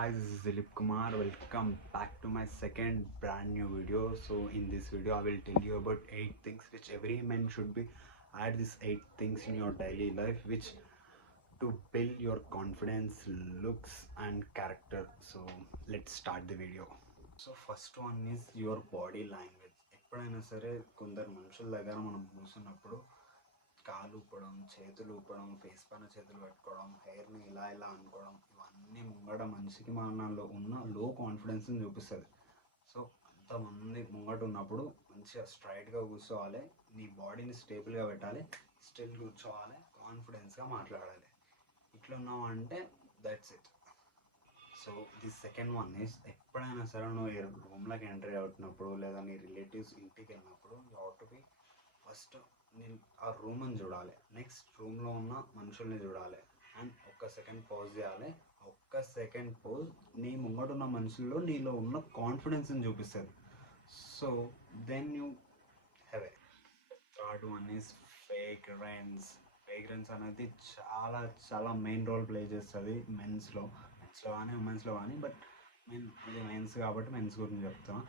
Hi, this is Dilip Kumar. Welcome back to my second brand new video. So in this video I will tell you about 8 things which every man should be add these 8 things in your daily life which to build your confidence, looks and character. So let's start the video. So first one is your body language. ఎప్పుడైనా సరే కొందరు మనుషుల దగ్గర మనం కూర్చున్నప్పుడు కాలు ఊపడం, చేతులు ఊపడం, face పైన చేతులు పెట్టుకోవడం, హెయిర్ని ఇలా ఇలా అనుకోవడం, ఇవన్నీ ముంగట మనిషికి మనలో ఉన్న లో కాన్ఫిడెన్స్ని చూపిస్తుంది. సో అంతమంది ముంగట ఉన్నప్పుడు మంచిగా స్ట్రైట్గా కూర్చోవాలి, నీ బాడీని స్టేబుల్గా పెట్టాలి, స్టిల్ కూర్చోవాలి, కాన్ఫిడెన్స్గా మాట్లాడాలి. ఇట్లా ఉన్నావు అంటే that's it. So the second one is ఎప్పుడైనా సరే నువ్వు రూమ్లోకి ఎంట్రీ అవుతున్నప్పుడు లేదా నీ రిలేటివ్స్ ఇంటికి వెళ్ళినప్పుడు you have to be first నేను ఆ రూమ్ని చూడాలి, నెక్స్ట్ రూమ్లో ఉన్న మనుషుల్ని చూడాలి అండ్ ఒక్క సెకండ్ పాజ్ చేయాలి. ఒక్క సెకండ్ పాజ్ నీ ముంగడున్న మనుషుల్లో నీలో ఉన్న కాన్ఫిడెన్స్ని చూపిస్తుంది. So then you have a. Third one is fragrance. Fragrance అనేది చాలా చాలా మెయిన్ రోల్ ప్లే చేస్తుంది మెన్స్లో కానీ ఉమెన్స్లో కానీ, బట్ ఇది మెన్స్ కాబట్టి మెన్స్ గురించి చెప్తాను.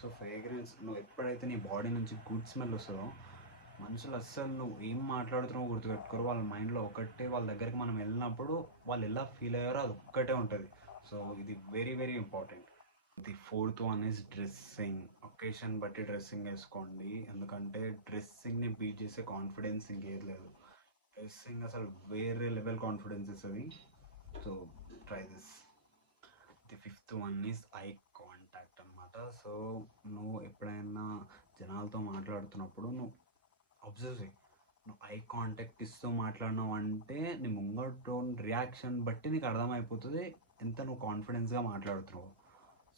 సో ఫ్రేగ్రెన్స్, నువ్వు ఎప్పుడైతే నీ బాడీ నుంచి గుడ్ స్మెల్ వస్తుందో మనుషులు అస్సలు నువ్వు ఏం మాట్లాడుతున్నావో గుర్తుపెట్టుకోరు. వాళ్ళ మైండ్లో ఒకటే, వాళ్ళ దగ్గరికి మనం వెళ్ళినప్పుడు వాళ్ళు ఎలా ఫీల్ అయ్యారో అది ఒక్కటే ఉంటుంది. సో ఇది very very important. The fourth one is dressing. Occasion బట్టి డ్రెస్సింగ్ వేసుకోండి, ఎందుకంటే డ్రెస్సింగ్ని బీట్ చేసే కాన్ఫిడెన్స్ ఇంకేది లేదు. డ్రెస్సింగ్ అసలు వేరే లెవెల్ కాన్ఫిడెన్స్ ఇస్తుంది. So try this. The fifth one is eye contact అనమాట. సో నువ్వు ఎప్పుడైనా జనాలతో మాట్లాడుతున్నప్పుడు నువ్వు అబ్జర్వ్ చేయి, నువ్వు ఐ కాంటాక్ట్ ఇస్తూ మాట్లాడినావు అంటే నీ ముంగట రియాక్షన్ బట్టి నీకు అర్థమైపోతుంది ఎంత నువ్వు కాన్ఫిడెన్స్గా మాట్లాడుతున్నావు.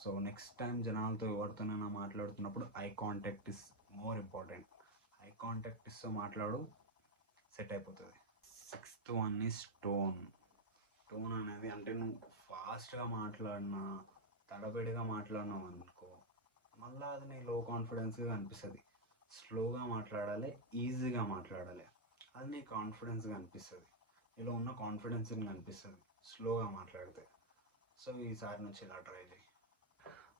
సో నెక్స్ట్ టైం జనాలతో ఎవరితోనైనా మాట్లాడుతున్నప్పుడు eye contact is more important. Eye contact ఇస్తూ మాట్లాడు, సెట్ అయిపోతుంది. Sixth one is tone. Tone అనేది అంటే నువ్వు ఫాస్ట్గా మాట్లాడినా, తడబడిగా మాట్లాడినావు అనుకో మళ్ళీ అది నీ లో కాన్ఫిడెన్స్గా అనిపిస్తుంది. స్లోగా మాట్లాడాలి, ఈజీగా మాట్లాడాలి, అది నీ కాన్ఫిడెన్స్గా అనిపిస్తుంది, ఇలా ఉన్న కాన్ఫిడెన్స్ని కనిపిస్తుంది స్లోగా మాట్లాడితే. సో ఈసారి నుంచి ఇలా ట్రై చేయి.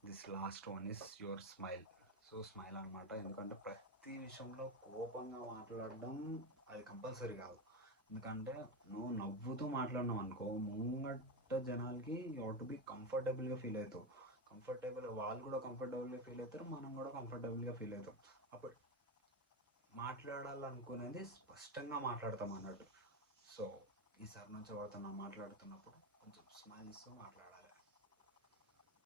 This last one is your smile. So smile అనమాట, ఎందుకంటే ప్రతి విషయంలో కోపంగా మాట్లాడడం అది కంపల్సరీ కాదు. ఎందుకంటే నువ్వు నవ్వుతూ మాట్లాడినావు అనుకో ముంగట జనాలకి యూ హావ్ టు బి కంఫర్టబుల్గా ఫీల్ అవుతావు. వాళ్ళు కూడా కంఫర్టబుల్గా ఫీల్ అవుతారు, మనం కూడా కంఫర్టబుల్గా ఫీల్ అవుతాం. అప్పుడు మాట్లాడాలనుకునేది స్పష్టంగా మాట్లాడతాం అన్నట్టు. సో ఈసారి నుంచి ఎవరితో మాట్లాడుతున్నప్పుడు కొంచెం స్మైల్ ఇస్తూ మాట్లాడాలి.